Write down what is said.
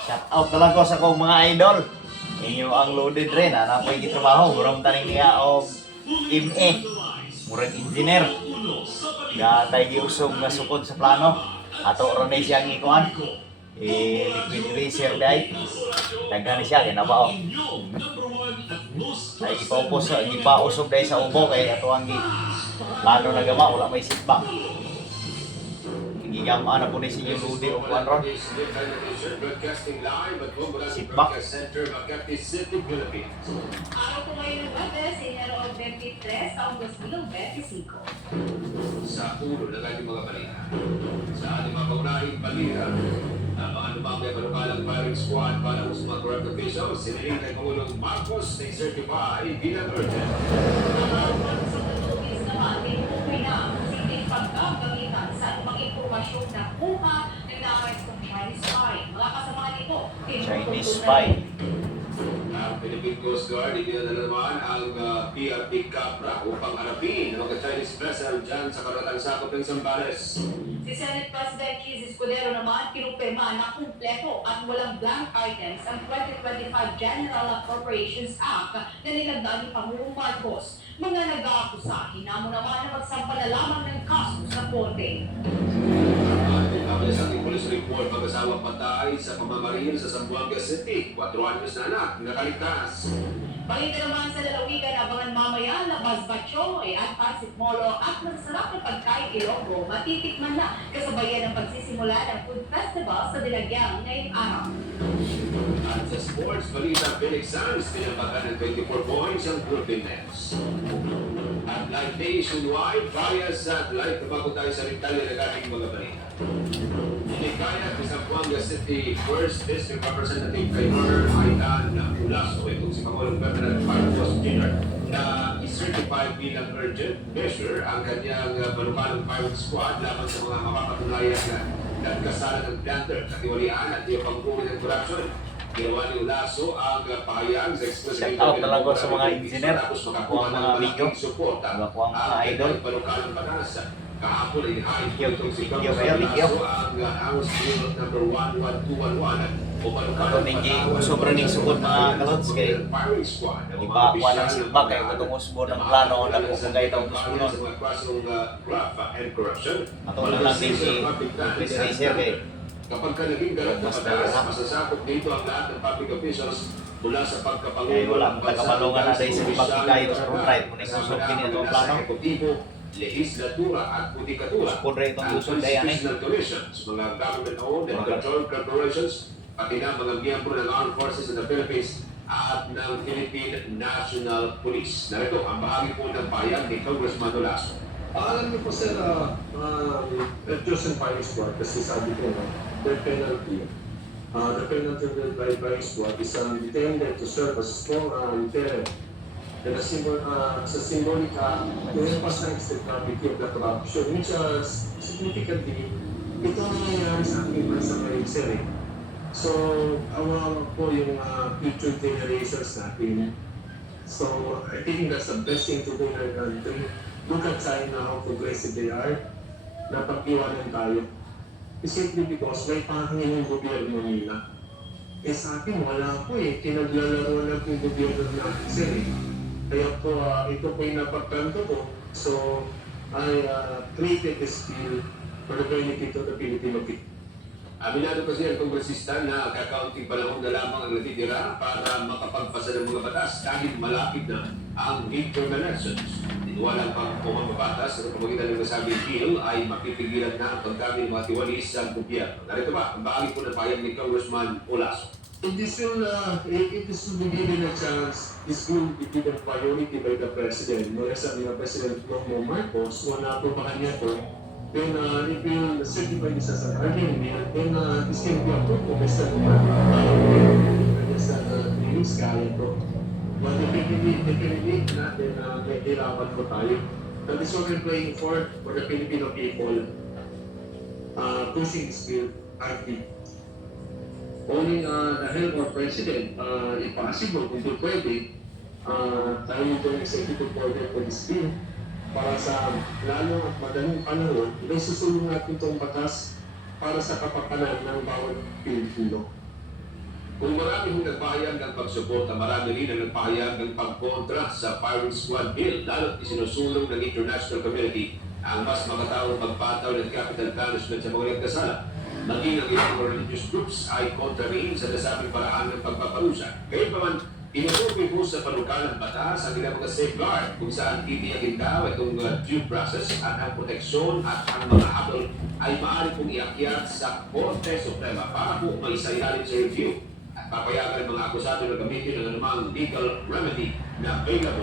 Shout out na lang ko sa kong mga idol. Inyo ang loaded rin, na po yung trabaho. Murang taning niya o MA. Murang engineer. Gatay giusog nga sukod sa plano. Ato ron na siyang ikuan. Liquid eraser day. Nagani siya, kinabao. Ay ipausog day sa ubo kay ato ang plano na gama, wala may sitbang. Gigama na po ni si Ludi o kuan ron. Sitbang. Araw po ngayon ng Webes, Enero 23, taong 2025. Sa ulo ng ating mga balita. Sa ating mga paunahing balita, ang mga lumang panukalang firing squad para sa mga corrupt officials, siniling kay Pangulong Marcos na i-certify bilang urgent. Sa Philippines naman, tinutukoy na ang posibleng pagkagamitan sa mga impormasyon na kuha ng nais ng Chinese spy. Mga kasamahan nito, Chinese spy. Ang Philippine Coast Guard, ipinadala naman ang PRP Capra upang harapin ang mga Chinese vessel dyan sa karatang sakop ng Zambales. Si Senate President Chis Escudero naman kinupirma na kumpleto at walang blank items ang 2025 General Appropriations Act na nilagda ni Pangulong Marcos. Mga nag-aakusa, hinamo naman na magsampa na lamang ng kaso sa korte. Ang ating police report, mag-asawang patay sa pamamaril sa Zamboanga City. 4 anyos na anak, nakaligtas. Balita naman sa lalawigan, abangan mamaya na Basbachoy at Pansit Molo at masarap na pagkain Ilonggo matitikman na kasabayan ng pagsisimula ng food festival sa Dinagyang ngayong araw. At sa sports, balita, Phoenix Suns, pinabagan ng 24 points ang Brooklyn Nets. At live nationwide, via satellite, tumago tayo sa Italia ng ating mga balita. Inikaya sa Zamboanga City First District Representative kay Mayor Aidan Ulaso, itong si Pangulong Ferdinand Marcos Jr. na i-certify bilang urgent measure ang kanyang panukalang firing squad laban sa mga mapapatunayan na nagkasalan ng planter, katiwalian at iyong pangkuli ng corruption. Ginawa ni Ulaso ang pahayag sa exclusive Shout out na lang ko sa mga engineer, mga amigo, mga idol. Panukalang batas. Kahapon ay Thank you kayo, thank you. ang House Bill number 11211 o Ako ningi sobrang ning sukod mga kalods kay iba kuha ng silba kay katungusbo ng plano na kung kagay daw susunod. Ato na lang din si liquid eraser kay Kapag ka naging ganap na batas, masasakop dito ang lahat ng public officials mula sa pagkapangulo kay wala ng mo kamalungan na dahil sa pagkikayo sa road right mo ning susod kini ato ang plano. Legislatura at Judikatura, Sukod rin itong lusod ay ani. Business Commissions, mga government-owned and controlled corporations, pati na mga miyembro ng Armed Forces of the Philippines at ng Philippine National Police. Narito ang bahagi po ng payag ni Congressman Olaso. Alam niyo po sir, chosen firing squad kasi sabi ko, their penalty, the penalty of the firing squad is intended to serve as a strong deterrent and sa symbolika, lumpas ng externality of the corruption, which significantly, ito ang nangyayari sa ating bansa ngayon sir. So, awawa po yung future generations natin. So, I think that's the best thing to do in our country. Look at China, how progressive they are. Napag-iwanan tayo. Simply because may pahingin yung gobyerno nila. Eh sa akin, wala po eh. Kinaglalaro na yung gobyerno natin sir eh. Kaya po, ito po yung napagtanto ko. So, I created this bill for the benefit of the Filipino people. Aminado kasi ang kongresista na kakaunting panahon na lamang ang natitira para makapagpasa ng mga batas kahit malapit na ang midterm elections. Tiniwalang pang pumamabatas sa pamagitan ng nasabing bill ay mapipigilan na ang paggamit ng mga tiwalis sa gobyerno. Narito ba, ang bahagi po ng payag ni Congressman Olaso. If this will be given a chance, this will be given priority by the President. No, sabi ng President Bongbong Marcos, wala po pa kanya to. Then it will certify this as an urgent bill. Then this can be approved kung basta naman. Basta release kaya to. But definitely natin may hirapan po tayo. That is what we're praying for the Filipino people. Pushing this bill, active. Only the help of President, if possible, kung pwede, tayo yung executive order for this bill para sa lalo at madaling panahon, may susulong natin itong batas para sa kapakanan ng bawat Pilipino. Kung marami hong nagpahayag ng pagsuporta, marami rin ang nagpahayag ng pagkontra sa Firing Squad Bill, lalo't isinusulong ng international community ang mas makatawang pagpataw ng capital punishment sa mga nagkasala. Maging ang ilang religious groups ay kontra rin sa nasabing paraan ng pagpaparusa. Gayunpaman, inutukoy po sa panukalang batas ang ilang mga safeguard kung saan titiyakin daw itong due process at ang proteksyon at ang mga habol ay maaari pong iakyat sa Korte Suprema para po maisailalim sa review at papayagan ng mga akusado na gamitin ng anumang legal remedy na available